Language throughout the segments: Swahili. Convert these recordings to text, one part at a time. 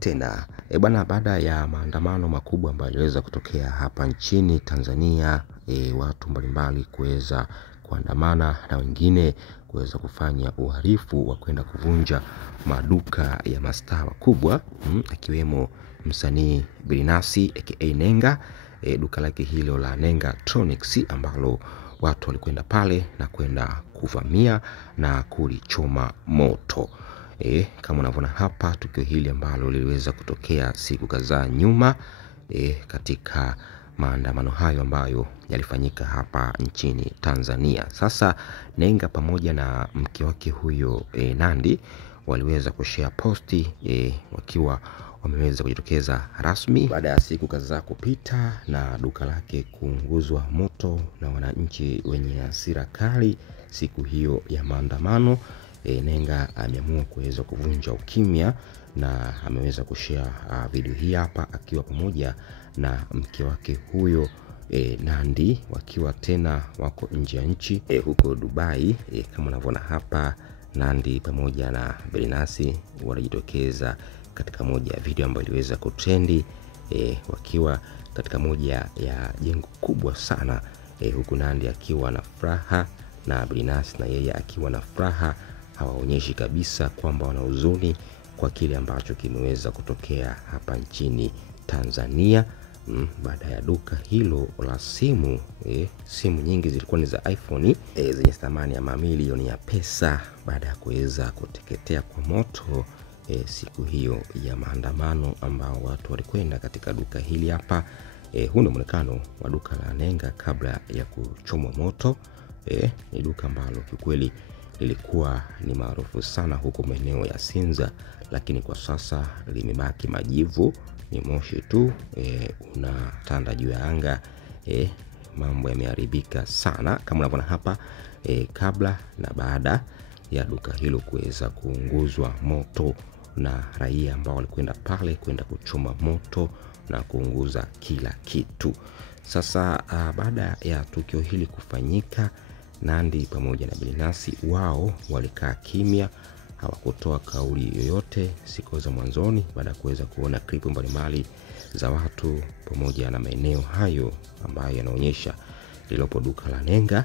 tena. Bwana, baada ya maandamano makubwa ambayo yaliweza kutokea hapa nchini Tanzania, watu mbalimbali kuweza kuandamana na wengine kuweza kufanya uhalifu wa kwenda kuvunja maduka ya mastaa wakubwa, akiwemo msanii Billnass aka Nenga, duka lake hilo la Nenga Tronics ambalo watu walikwenda pale na kwenda kuvamia na kulichoma moto. Kama unavyoona hapa, tukio hili ambalo liliweza kutokea siku kadhaa nyuma katika maandamano hayo ambayo yalifanyika hapa nchini Tanzania. Sasa Nenga pamoja na mke wake huyo Nandy waliweza kushare posti wakiwa wameweza kujitokeza rasmi baada ya siku kadhaa kupita na duka lake kuunguzwa moto na wananchi wenye hasira kali siku hiyo ya maandamano. Nenga ameamua kuweza kuvunja ukimya na ameweza kushare video hii hapa akiwa pamoja na mke wake huyo Nandy, wakiwa tena wako nje ya nchi huko Dubai. Kama unavyoona hapa, Nandy pamoja na Billnass wanajitokeza katika moja ya video ambayo iliweza kutrendi wakiwa katika moja ya jengo kubwa sana, huku Nandy akiwa na furaha na Billnass na yeye akiwa na furaha. Hawaonyeshi kabisa kwamba wana huzuni kwa kile ambacho kimeweza kutokea hapa nchini Tanzania. Baada ya duka hilo la simu, simu nyingi zilikuwa ni za iPhone zenye thamani ya mamilioni ya pesa, baada ya kuweza kuteketea kwa moto siku hiyo ya maandamano ambao watu walikwenda katika duka hili hapa. Huu ndio muonekano wa duka la Nenga kabla ya kuchomwa moto. Ni duka ambalo kikweli lilikuwa ni maarufu sana huko maeneo ya Sinza, lakini kwa sasa limebaki majivu, ni moshi tu unatanda juu ya anga. Mambo yameharibika sana kama unavyoona hapa, kabla na baada ya duka hilo kuweza kuunguzwa moto na raia ambao walikwenda pale kwenda kuchoma moto na kuunguza kila kitu. Sasa baada ya tukio hili kufanyika, Nandy pamoja na Billnass wao walikaa kimya, hawakutoa kauli yoyote siku za mwanzoni, baada ya kuweza kuona clip mbalimbali za watu pamoja na maeneo hayo ambayo yanaonyesha lilopo duka la Nenga,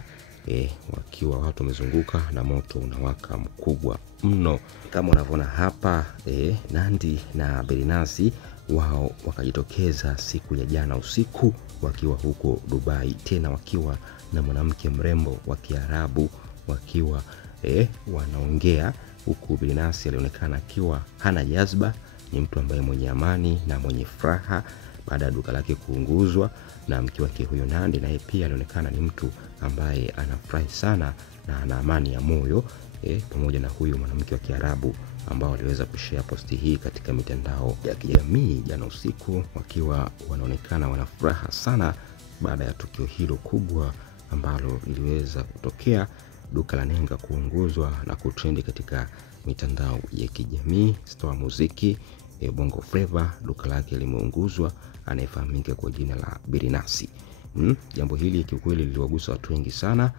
wakiwa watu wamezunguka na moto unawaka mkubwa mno. Kama unavyoona hapa, Nandy na Billnass wao wakajitokeza siku ya jana usiku wakiwa huko Dubai, tena wakiwa na mwanamke mrembo wa Kiarabu, wakiwa wanaongea, huku Billnass alionekana akiwa hana jazba, ni mtu ambaye mwenye amani na mwenye furaha baada ya duka lake kuunguzwa, na mke wake huyo Nandy naye pia alionekana ni mtu ambaye anafurahi sana na ana amani ya moyo, pamoja na huyo mwanamke wa Kiarabu ambao waliweza kushare posti hii katika mitandao ya kijamii jana usiku, wakiwa wanaonekana wana furaha sana baada ya tukio hilo kubwa ambalo liliweza kutokea, duka la Nenga kuunguzwa na kutrendi katika mitandao ya kijamii. Star wa muziki Bongo Flava duka lake limeunguzwa, anayefahamika kwa jina la Billnass. Jambo hili kiukweli liliwagusa watu wengi sana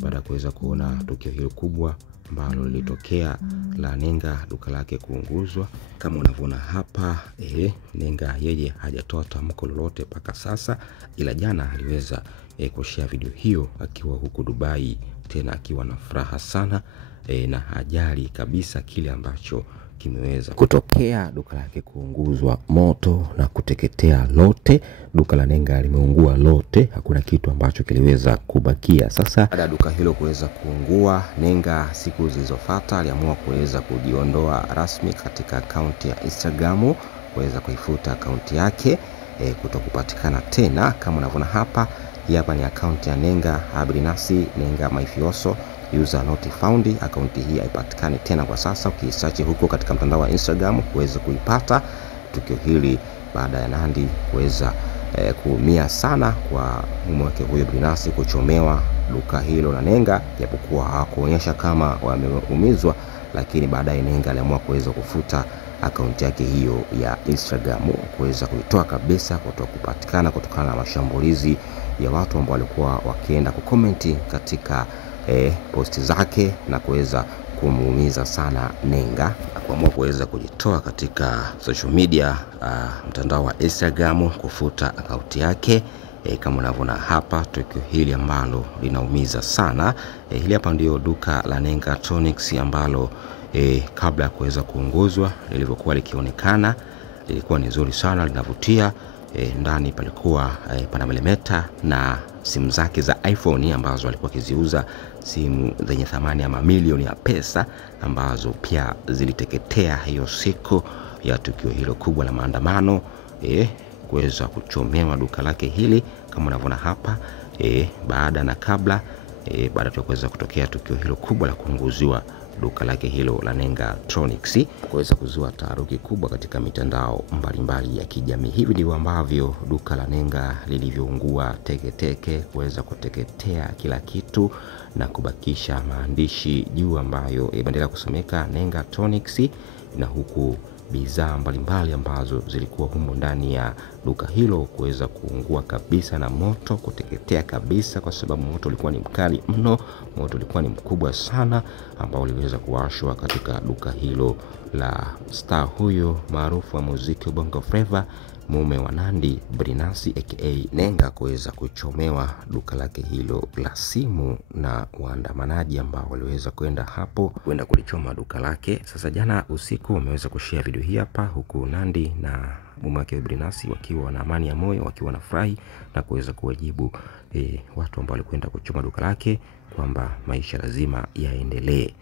baada ya kuweza kuona tukio hilo kubwa ambalo lilitokea la Nenga duka lake kuunguzwa. Kama unavyoona hapa, Nenga yeye hajatoa tamko lolote mpaka sasa, ila jana aliweza kushare video hiyo akiwa huko Dubai, tena akiwa na furaha sana na hajali kabisa kile ambacho kimeweza kutokea, duka lake kuunguzwa moto na kuteketea lote. Duka la Nenga limeungua lote, hakuna kitu ambacho kiliweza kubakia. Sasa baada ya duka hilo kuweza kuungua, Nenga siku zilizofuata aliamua kuweza kujiondoa rasmi katika akaunti ya Instagram, kuweza kuifuta akaunti yake kutokupatikana tena. Kama unavyoona hapa, hapa ni akaunti ya Nenga Billnass, Nenga Mafioso, user not found. Akaunti hii haipatikani tena kwa sasa, ukisearch huko katika mtandao wa Instagram kuweza kuipata. Tukio hili baada ya Nandy kuweza kuumia sana kwa mume wake huyo Billnass kuchomewa duka hilo la Nenga, japokuwa hawakuonyesha kama wameumizwa, lakini baadaye Nenga aliamua kuweza kufuta akaunti yake hiyo ya Instagram, kuweza kuitoa kabisa kutokupatikana kutokana na mashambulizi ya watu ambao walikuwa wakienda kucomment katika posti zake na kuweza kumuumiza sana Nenga na kuamua kuweza kujitoa katika social media, mtandao wa Instagram, kufuta akaunti yake. Kama unavyoona hapa, tukio hili ambalo linaumiza sana. Hili hapa ndio duka la Nengatronics ambalo kabla ya kuweza kuunguzwa lilivyokuwa likionekana. Lilikuwa ni nzuri sana, linavutia. Ndani palikuwa panamelemeta na simu zake za iPhone ambazo alikuwa akiziuza, simu zenye thamani ya mamilioni ya pesa ambazo pia ziliteketea hiyo siku ya tukio hilo kubwa la maandamano, kuweza kuchomewa duka lake hili kama unavyoona hapa. Baada na kabla, baada ya kuweza kutokea tukio hilo kubwa la kuunguziwa duka lake hilo la Nengatronics, kuweza kuzua taharuki kubwa katika mitandao mbalimbali ya kijamii. Hivi ndivyo ambavyo duka la Nenga lilivyoungua teke, kuweza kuteketea kila kitu na kubakisha maandishi juu ambayo yanaendelea kusomeka Nengatronics, na huku bidhaa mbalimbali ambazo zilikuwa humo ndani ya duka hilo kuweza kuungua kabisa na moto, kuteketea kabisa, kwa sababu moto ulikuwa ni mkali mno. Moto ulikuwa ni mkubwa sana ambao uliweza kuwashwa katika duka hilo la star huyo maarufu wa muziki Bongo Flava, mume wa Nandy, Brinasi aka Nenga, kuweza kuchomewa duka lake hilo la simu na waandamanaji ambao waliweza kwenda hapo kwenda kulichoma duka lake. Sasa jana usiku wameweza kushare video hii hapa, huku Nandy na mume wake Brinasi wakiwa na amani ya moyo, wakiwa na furahi na kuweza kuwajibu watu ambao walikwenda kuchoma duka lake kwamba maisha lazima yaendelee.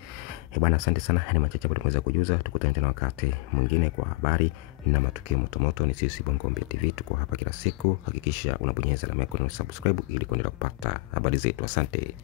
Bwana, asante sana. Ni machache ambayo tumeweza kujuza. Tukutane tena wakati mwingine kwa habari na matukio moto. Ni sisi Bongombia TV, tuko hapa kila siku. Hakikisha unabonyeza alama ya subscribe ili kuendelea kupata habari zetu. Asante.